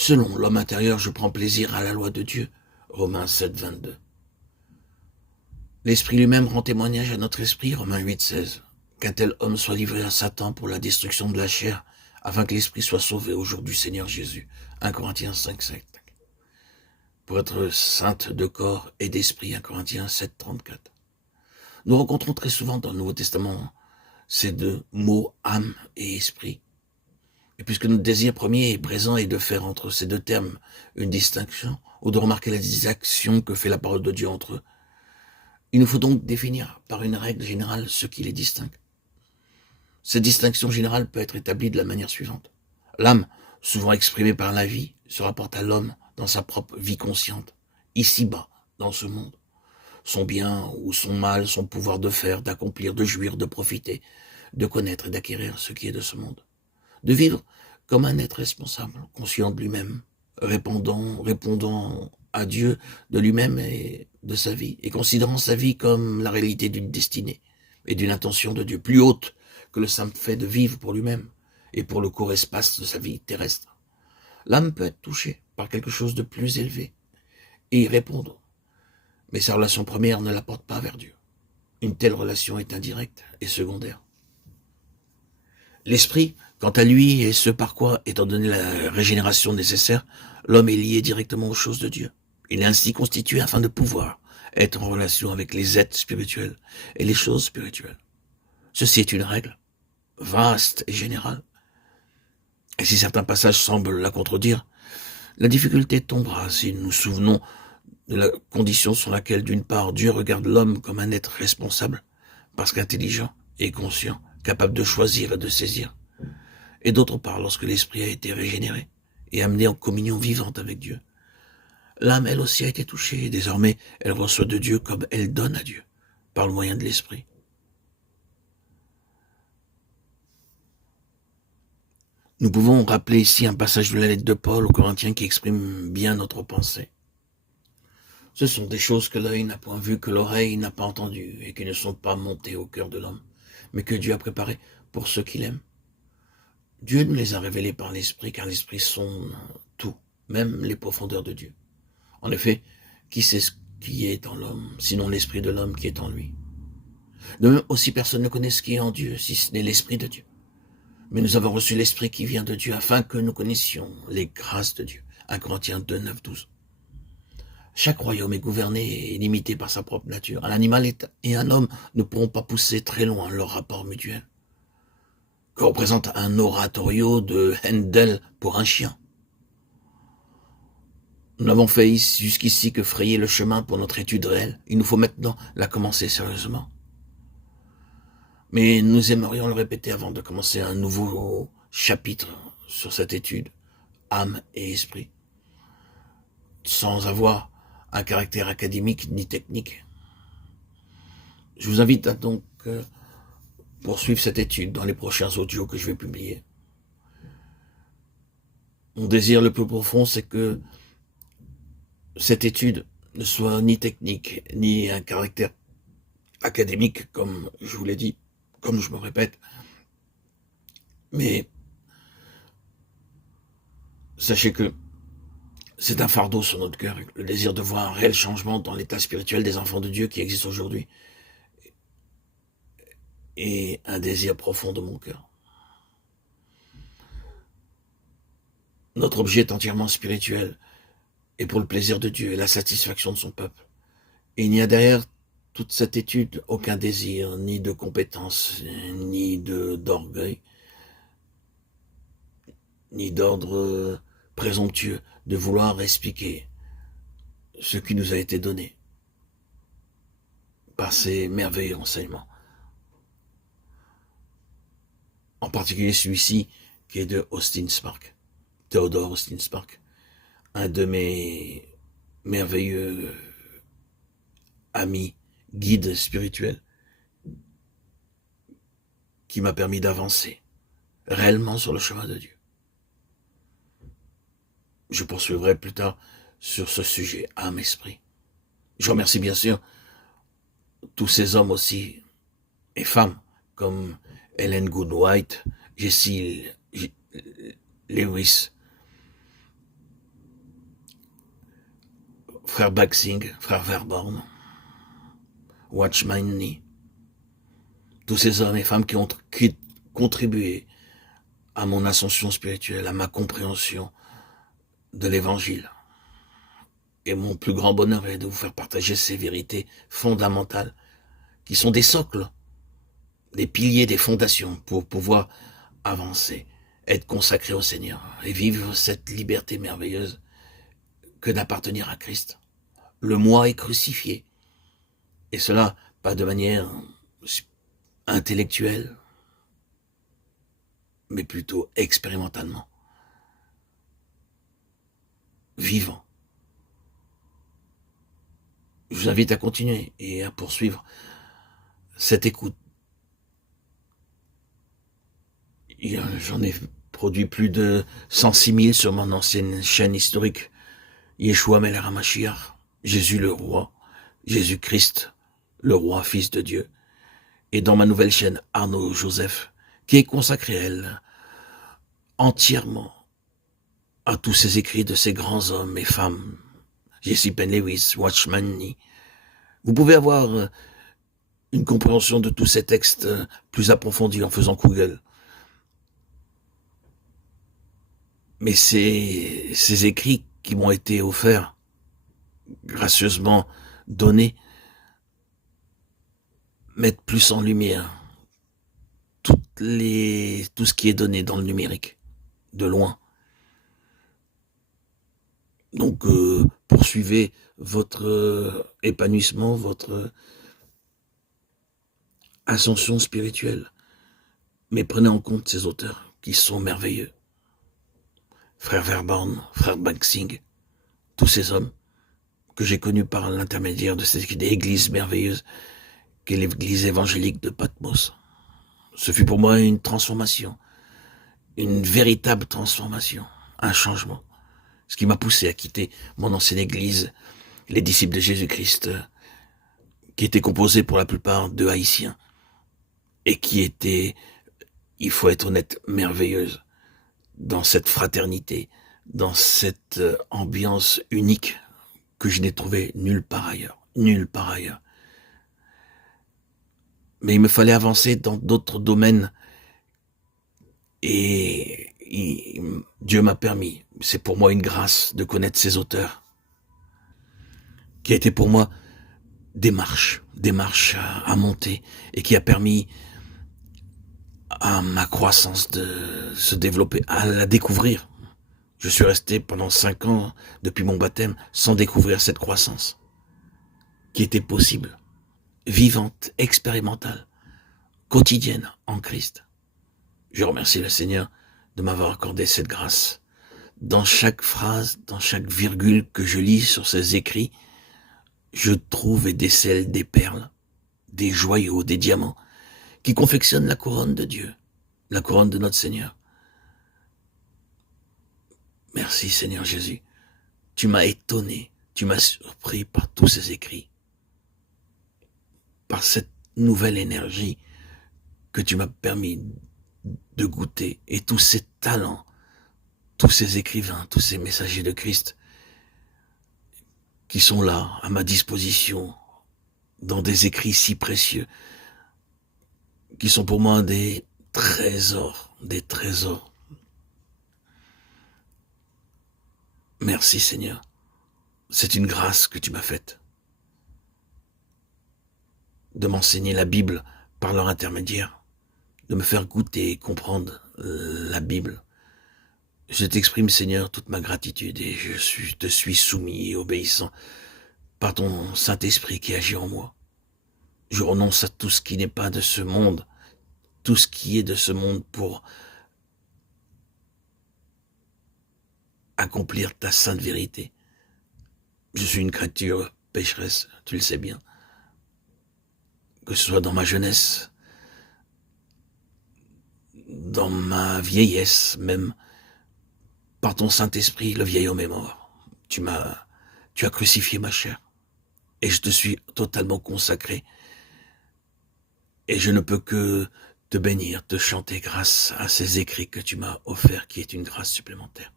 Selon l'homme intérieur, je prends plaisir à la loi de Dieu. Romains 7, 22. L'Esprit lui-même rend témoignage à notre esprit. Romains 8, 16. Qu'un tel homme soit livré à Satan pour la destruction de la chair, afin que l'esprit soit sauvé au jour du Seigneur Jésus. 1 Corinthiens 5, 7. Pour être sainte de corps et d'esprit. 1 Corinthiens 7, 34. Nous rencontrons très souvent dans le Nouveau Testament ces deux mots, âme et esprit. Et puisque notre désir premier est présent est de faire entre ces deux termes une distinction, ou de remarquer la distinction que fait la parole de Dieu entre eux, il nous faut donc définir par une règle générale ce qui les distingue. Cette distinction générale peut être établie de la manière suivante. L'âme, souvent exprimée par la vie, se rapporte à l'homme dans sa propre vie consciente, ici-bas, dans ce monde. Son bien ou son mal, son pouvoir de faire, d'accomplir, de jouir, de profiter, de connaître et d'acquérir ce qui est de ce monde. De vivre comme un être responsable, conscient de lui-même, répondant à Dieu de lui-même et de sa vie, et considérant sa vie comme la réalité d'une destinée et d'une intention de Dieu, plus haute que le simple fait de vivre pour lui-même et pour le court espace de sa vie terrestre. L'âme peut être touchée par quelque chose de plus élevé et y répondre, mais sa relation première ne la porte pas vers Dieu. Une telle relation est indirecte et secondaire. L'esprit, quant à lui, est ce par quoi, étant donné la régénération nécessaire, l'homme est lié directement aux choses de Dieu. Il est ainsi constitué afin de pouvoir être en relation avec les êtres spirituels et les choses spirituelles. Ceci est une règle vaste et générale. Et si certains passages semblent la contredire, la difficulté tombera si nous nous souvenons de la condition sur laquelle, d'une part, Dieu regarde l'homme comme un être responsable, parce qu'intelligent et conscient, capable de choisir et de saisir, et d'autre part, lorsque l'esprit a été régénéré et amené en communion vivante avec Dieu. L'âme, elle aussi, a été touchée, et désormais, elle reçoit de Dieu comme elle donne à Dieu, par le moyen de l'esprit. Nous pouvons rappeler ici un passage de la lettre de Paul aux Corinthiens qui exprime bien notre pensée. Ce sont des choses que l'œil n'a point vues, que l'oreille n'a pas entendues, et qui ne sont pas montées au cœur de l'homme, mais que Dieu a préparées pour ceux qui l'aiment. Dieu nous les a révélées par l'Esprit, car l'Esprit sonde tout, même les profondeurs de Dieu. En effet, qui sait ce qui est en l'homme, sinon l'Esprit de l'homme qui est en lui? De même aussi personne ne connaît ce qui est en Dieu, si ce n'est l'Esprit de Dieu. Mais nous avons reçu l'Esprit qui vient de Dieu, afin que nous connaissions les grâces de Dieu. 1 Corinthiens 2, 9, 12. Chaque royaume est gouverné et limité par sa propre nature. Un animal et un homme ne pourront pas pousser très loin leur rapport mutuel, que représente un oratorio de Handel pour un chien. Nous n'avons fait jusqu'ici que frayer le chemin pour notre étude réelle. Il nous faut maintenant la commencer sérieusement. Mais nous aimerions le répéter avant de commencer un nouveau chapitre sur cette étude, âme et esprit, sans avoir un caractère académique ni technique. Je vous invite à donc poursuivre cette étude dans les prochains audios que je vais publier. Mon désir le plus profond, c'est que cette étude ne soit ni technique, ni un caractère académique, comme je vous l'ai dit, comme je me répète, mais sachez que c'est un fardeau sur notre cœur, le désir de voir un réel changement dans l'état spirituel des enfants de Dieu qui existent aujourd'hui, et un désir profond de mon cœur. Notre objet est entièrement spirituel, et pour le plaisir de Dieu et la satisfaction de son peuple. Et il n'y a derrière toute cette étude aucun désir, ni de compétence, ni d'orgueil, ni d'ordre présomptueux de vouloir expliquer ce qui nous a été donné par ces merveilleux enseignements. En particulier celui-ci qui est de Austin Spark, Theodore Austin Spark, un de mes merveilleux amis, guides spirituels, qui m'a permis d'avancer réellement sur le chemin de Dieu. Je poursuivrai plus tard sur ce sujet, âme, esprit. Je remercie bien sûr tous ces hommes aussi, et femmes, comme Ellen Good White, Jessie Lewis, frère Baxing, frère Verborn, Watchman Nee, tous ces hommes et femmes qui ont contribué à mon ascension spirituelle, à ma compréhension de l'évangile. Et mon plus grand bonheur est de vous faire partager ces vérités fondamentales qui sont des socles, des piliers, des fondations pour pouvoir avancer, être consacré au Seigneur et vivre cette liberté merveilleuse que d'appartenir à Christ. Le moi est crucifié. Et cela, pas de manière intellectuelle, mais plutôt expérimentalement. Vivant. Je vous invite à continuer et à poursuivre cette écoute. J'en ai produit plus de 106 000 sur mon ancienne chaîne historique. Yeshua Melech HaMashiach, Jésus le roi, Jésus-Christ, le roi, fils de Dieu. Et dans ma nouvelle chaîne, Arnaud Joseph, qui est consacrée, elle, entièrement à tous ces écrits de ces grands hommes et femmes, J.C. Penn Lewis, Watchman Nee. Vous pouvez avoir une compréhension de tous ces textes plus approfondie en faisant Google. Mais ces écrits qui m'ont été offerts, gracieusement donnés, mettent plus en lumière tout ce qui est donné dans le numérique, de loin. Donc, poursuivez votre épanouissement, votre ascension spirituelle, mais prenez en compte ces auteurs qui sont merveilleux. Frère Verborn, frère Baxing, tous ces hommes que j'ai connus par l'intermédiaire de cette église merveilleuse qu'est l'église évangélique de Patmos. Ce fut pour moi une transformation, une véritable transformation, un changement. Ce qui m'a poussé à quitter mon ancienne église, les disciples de Jésus-Christ, qui étaient composés pour la plupart de Haïtiens, et qui étaient, il faut être honnête, merveilleuses, dans cette fraternité, dans cette ambiance unique que je n'ai trouvée nulle part ailleurs, nulle part ailleurs. Mais il me fallait avancer dans d'autres domaines et Dieu m'a permis, c'est pour moi une grâce de connaître ces auteurs, qui a été pour moi des marches à monter et qui a permis à ma croissance de se développer, à la découvrir. Je suis resté pendant 5 ans, depuis mon baptême, sans découvrir cette croissance, qui était possible, vivante, expérimentale, quotidienne en Christ. Je remercie le Seigneur de m'avoir accordé cette grâce. Dans chaque phrase, dans chaque virgule que je lis sur ces écrits, je trouve et décèle des perles, des joyaux, des diamants, qui confectionnent la couronne de Dieu, la couronne de notre Seigneur. Merci Seigneur Jésus, tu m'as étonné, tu m'as surpris par tous ces écrits, par cette nouvelle énergie que tu m'as permis de goûter, et tous ces talents, tous ces écrivains, tous ces messagers de Christ qui sont là, à ma disposition, dans des écrits si précieux, qui sont pour moi des trésors, des trésors. Merci Seigneur, c'est une grâce que tu m'as faite, de m'enseigner la Bible par leur intermédiaire, de me faire goûter et comprendre la Bible. Je t'exprime Seigneur toute ma gratitude et te suis soumis et obéissant par ton Saint-Esprit qui agit en moi. Je renonce à tout ce qui n'est pas de ce monde, tout ce qui est de ce monde pour accomplir ta sainte vérité. Je suis une créature pécheresse, tu le sais bien. Que ce soit dans ma jeunesse, dans ma vieillesse même, par ton Saint-Esprit, le vieil homme est mort. Tu as crucifié ma chair. Et je te suis totalement consacré. Et je ne peux que te bénir, te chanter grâce à ces écrits que tu m'as offerts, qui est une grâce supplémentaire.